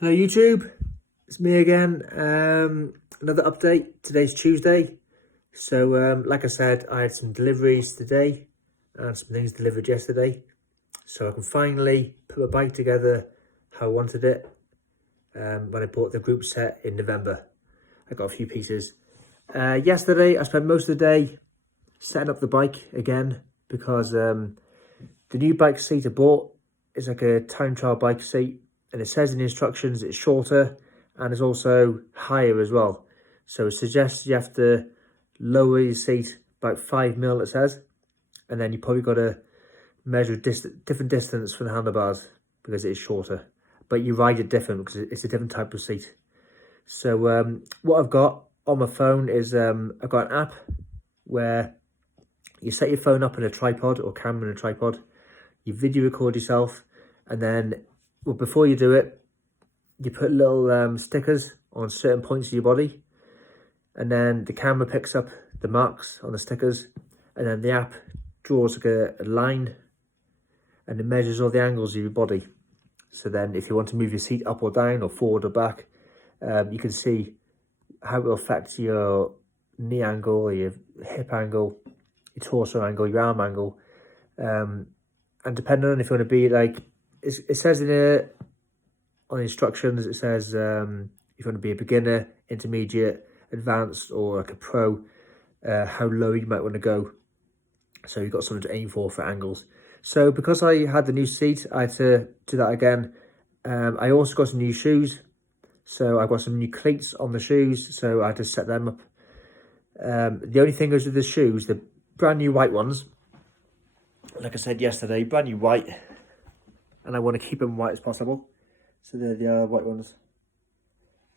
Hello YouTube, it's me again. Another update. Today's Tuesday. So like I said, I had some deliveries today and some things delivered yesterday. So I can finally put my bike together how I wanted it when I bought the group set in November. I got a few pieces. Yesterday I spent most of the day setting up the bike again because the new bike seat I bought is like a time trial bike seat. And it says in the instructions it's shorter and it's also higher as well. So it suggests you have to lower your seat about 5mm, it says. And then you probably got to measure different distance from the handlebars because it is shorter. But you ride it different because it's a different type of seat. So what I've got on my phone is I've got an app where you set your phone up in a tripod or camera in a tripod. You video record yourself and then before you do it, you put little stickers on certain points of your body, and then the camera picks up the marks on the stickers, and then the app draws like a line, and it measures all the angles of your body. So then if you want to move your seat up or down or forward or back, you can see how it will affect your knee angle, your hip angle, your torso angle, your arm angle, and depending on if you want to be like, it says on the instructions, it says if you want to be a beginner, intermediate, advanced, or like a pro, how low you might want to go. So you've got something to aim for angles. So because I had the new seat, I had to do that again. I also got some new shoes. So I've got some new cleats on the shoes, so I had to set them up. The only thing is with the shoes, the brand new white ones, like I said yesterday, brand new white, and I want to keep them white as possible. So they're the white ones.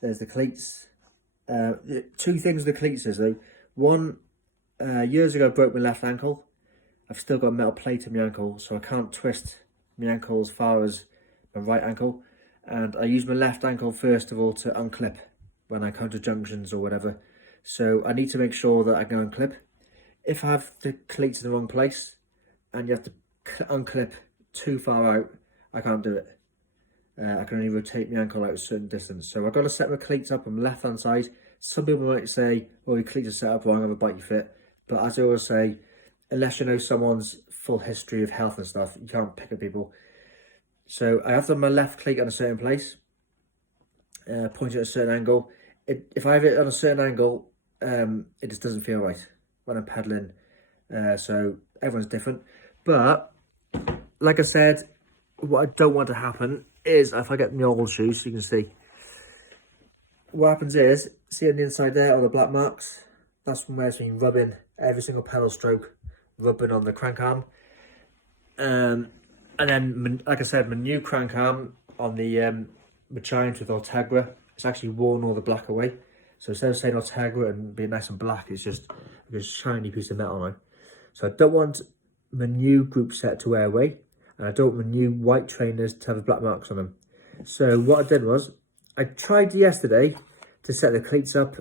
There's the cleats. Two things with the cleats is though. One, years ago I broke my left ankle. I've still got a metal plate in my ankle, so I can't twist my ankle as far as my right ankle. And I use my left ankle first of all to unclip when I come to junctions or whatever. So I need to make sure that I can unclip. If I have the cleats in the wrong place and you have to unclip too far out, I can't do it. I can only rotate my ankle out a certain distance. So I've got to set my cleats up on the left hand side. Some people might say, well, your cleats are set up wrong, have a bite you fit. But as I always say, unless you know someone's full history of health and stuff, you can't pick at people. So I have to have my left cleat on a certain place, pointed at a certain angle. If I have it on a certain angle, it just doesn't feel right when I'm pedaling. So everyone's different. But like I said, what I don't want to happen is if I get my old shoes, so you can see, what happens is, see on the inside there, all the black marks, that's from where it's been rubbing every single pedal stroke, rubbing on the crank arm. And then, like I said, my new crank arm on the Giant with Tiagra, it's actually worn all the black away. So instead of saying Tiagra and being nice and black, it's just like a shiny piece of metal now. So I don't want my new group set to wear away. And I don't want my new white trainers to have black marks on them. So what I did was, I tried yesterday to set the cleats up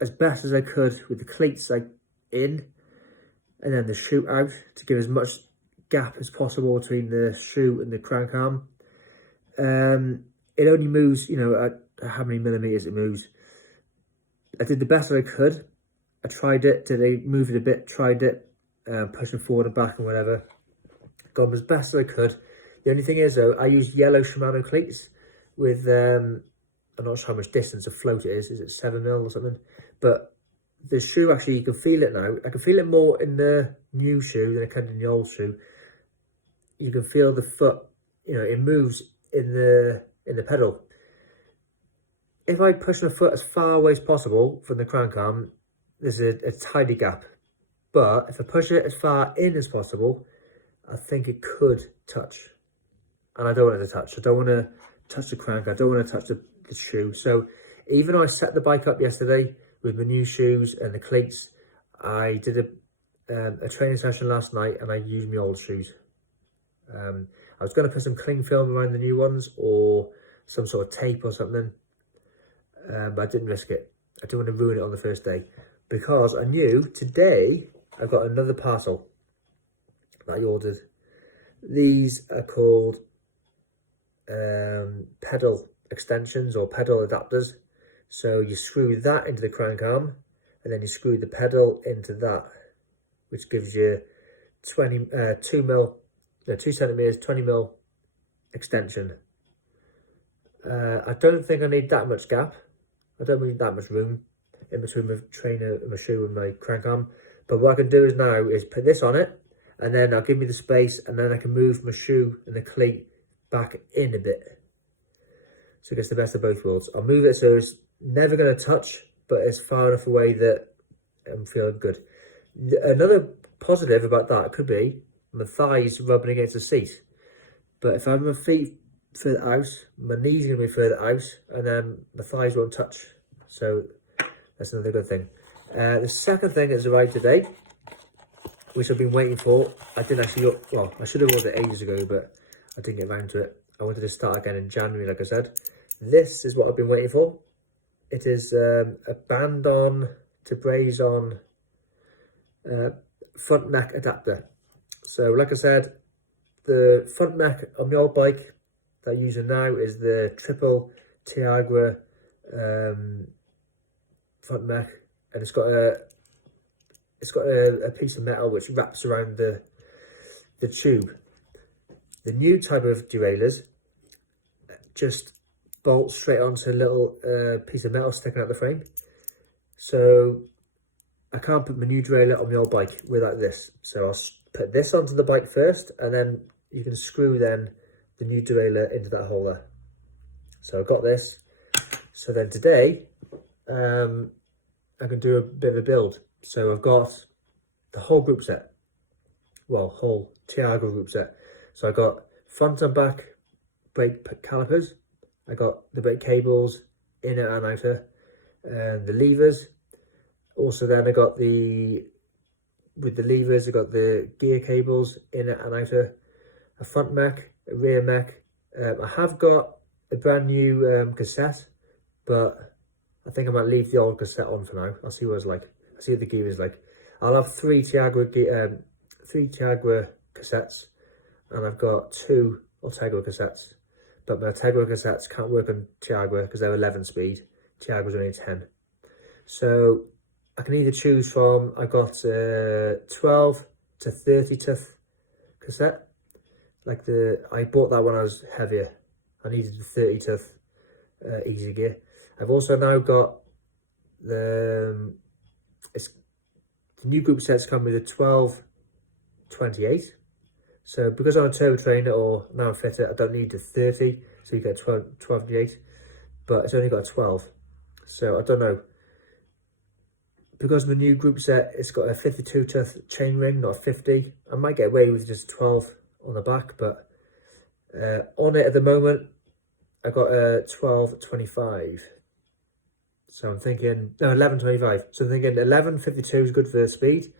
as best as I could with the cleats like in and then the shoe out to give as much gap as possible between the shoe and the crank arm. It only moves, you know, at how many millimeters it moves. I did the best that I could. I tried it, did I move it a bit, tried it, pushing forward and back and whatever. Got as best as I could. The only thing is though, I use yellow Shimano cleats with, I'm not sure how much distance of float it is it 7mm or something? But the shoe actually, you can feel it now. I can feel it more in the new shoe than I can in the old shoe. You can feel the foot, you know, it moves in the pedal. If I push my foot as far away as possible from the crank arm, there's a tiny gap. But if I push it as far in as possible, I think it could touch. And I don't want it to touch. I don't want to touch the crank. I don't want to touch the shoe. So even though I set the bike up yesterday with my new shoes and the cleats, I did a training session last night and I used my old shoes. I was going to put some cling film around the new ones or some sort of tape or something. But I didn't risk it. I didn't want to ruin it on the first day because I knew today I got another parcel that I ordered. These are called pedal extensions or pedal adapters. So you screw that into the crank arm, and then you screw the pedal into that, which gives you 2 centimeters, 20 mil extension. I don't think I need that much gap. I don't need that much room in between my trainer and my shoe and my crank arm. But what I can do is now is put this on it, and then I'll give me the space, and then I can move my shoe and the cleat back in a bit. So it gets the best of both worlds. I'll move it so it's never going to touch, but it's far enough away that I'm feeling good. Another positive about that could be my thighs rubbing against the seat. But if I have my feet further out, my knees are going to be further out, and then my thighs won't touch. So that's another good thing. The second thing that's arrived today, which I've been waiting for. I didn't actually, well, I should have ordered it ages ago, but I didn't get around to it. I wanted to start again in January, like I said. This is what I've been waiting for. It is a band-on to braze-on front neck adapter. So, like I said, the front neck on the old bike that I'm using now is the triple Tiagra front neck, and it's got a piece of metal which wraps around the tube. The new type of derailleurs just bolt straight onto a little piece of metal sticking out the frame. So I can't put my new derailleur on the old bike without this. So I'll put this onto the bike first, and then you can screw then the new derailleur into that hole there. So I've got this. So then today, I can do a bit of a build. So I've got the whole group set, well, whole Tiagra group set. So I got front and back brake calipers. I got the brake cables, inner and outer, and the levers. Also then I got with the levers, I got the gear cables, inner and outer, a front mech, a rear mech. I have got a brand new cassette, but I think I might leave the old cassette on for now. I'll see what it's like. I'll see what the gear is like. I'll have three Tiagra cassettes, and I've got 2 Ultegra cassettes. But my Ultegra cassettes can't work on Tiagra because they're 11 speed. Tiagra's only 10. So I can either choose from, I've got 12 to 30 tooth cassette. I bought that when I was heavier. I needed the 30 tooth easy gear. I've also now got the new group sets come with a 12-28. So because I'm a turbo trainer or now I'm fitter, I don't need the 30. So you get 12-28, but it's only got a 12. So I don't know. Because of the new group set, it's got a 52 tooth chain ring, not a 50. I might get away with just 12 on the back, but on it at the moment, I got a 12-25. So I'm thinking, no, 11-25. So I'm thinking 11-52 is good for the speed.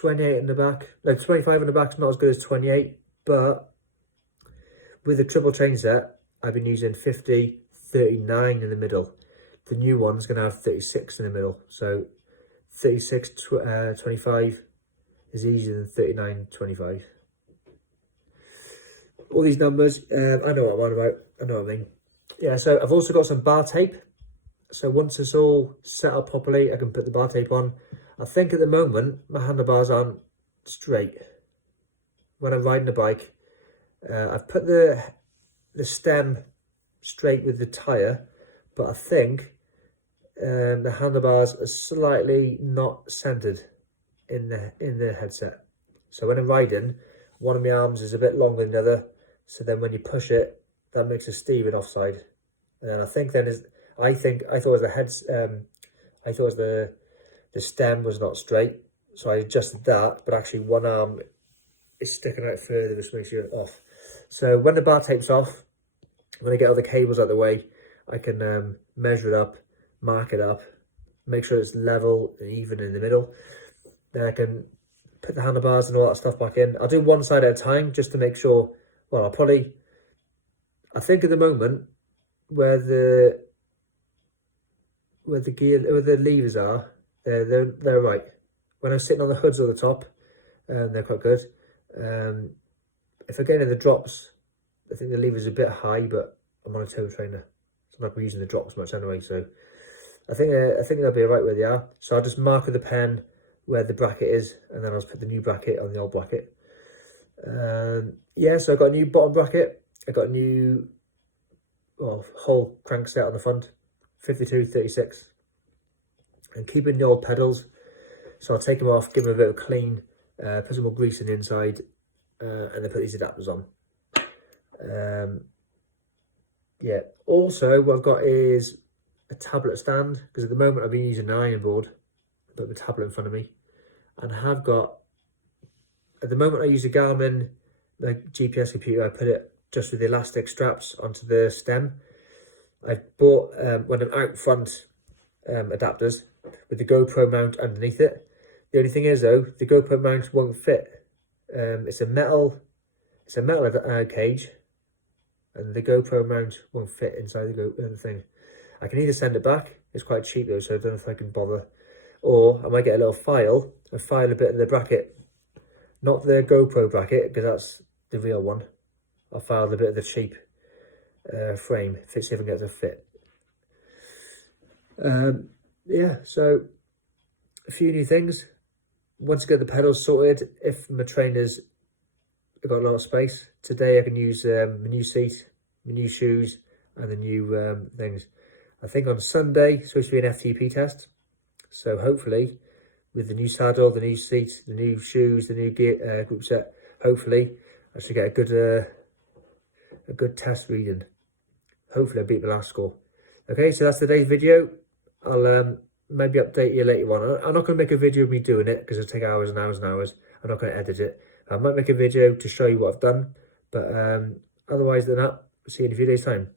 28 in the back, no, 25 in the back is not as good as 28, but with the triple chain set, I've been using 50-39 in the middle. The new one's going to have 36 in the middle. So 36-25 is easier than 39-25. All these numbers, I know what I'm on about. I know what I mean. Yeah, so I've also got some bar tape. So once it's all set up properly, I can put the bar tape on. I think at the moment, my handlebars aren't straight. When I'm riding the bike, I've put the stem straight with the tyre, but I think the handlebars are slightly not centered in the headset. So when I'm riding, one of my arms is a bit longer than the other. So then when you push it, that makes a steering offside. And then I thought it was the stem was not straight. So I adjusted that, but actually one arm is sticking out further, which makes you off. So when the bar tape's off, when I get all the cables out of the way, I can measure it up, mark it up, make sure it's level and even in the middle. Then I can put the handlebars and all that stuff back in. I'll do one side at a time just to make sure. Well, I think at the moment where the levers are, they're right. When I'm sitting on the hoods at the top, they're quite good. If I get into the drops, I think the lever's a bit high, but I'm on a toe trainer, so I'm not using the drops much anyway. So I think they'll be alright where they are. So I'll just mark with the pen where the bracket is, and then I'll just put the new bracket on the old bracket. Yeah, so I got a new bottom bracket. I got a new whole crankset on the front, 52, 36, and keeping the old pedals. So I'll take them off, give them a bit of a clean, put some more grease in the inside, and then put these adapters on. Yeah, also what I've got is a tablet stand, because at the moment I've been using an iron board, but the tablet in front of me, and I have got, at the moment I use a Garmin, the GPS computer. I put it just with the elastic straps onto the stem. I've bought one of them out front adapters with the GoPro mount underneath it. The only thing is though, the GoPro mount won't fit. It's a metal cage, and the GoPro mount won't fit inside the thing. I can either send it back. It's quite cheap though, so I don't know if I can bother. Or I might get a little file and file a bit of the bracket. Not the GoPro bracket, because that's the real one. I'll file a bit of the cheap frame, see if I can get it to fit. Yeah, so a few new things. Once I get the pedals sorted, if my trainers have got a lot of space, today I can use my new seat, my new shoes, and the new things. I think on Sunday it's supposed to be an FTP test, so hopefully with the new saddle, the new seat, the new shoes, the new gear group set, hopefully I should get a good test reading. Hopefully I beat the last score. Okay, so that's today's video. I'll maybe update you later on. I'm not going to make a video of me doing it because it'll take hours and hours and hours. I'm not going to edit it. I might make a video to show you what I've done, but otherwise than that, see you in a few days' time.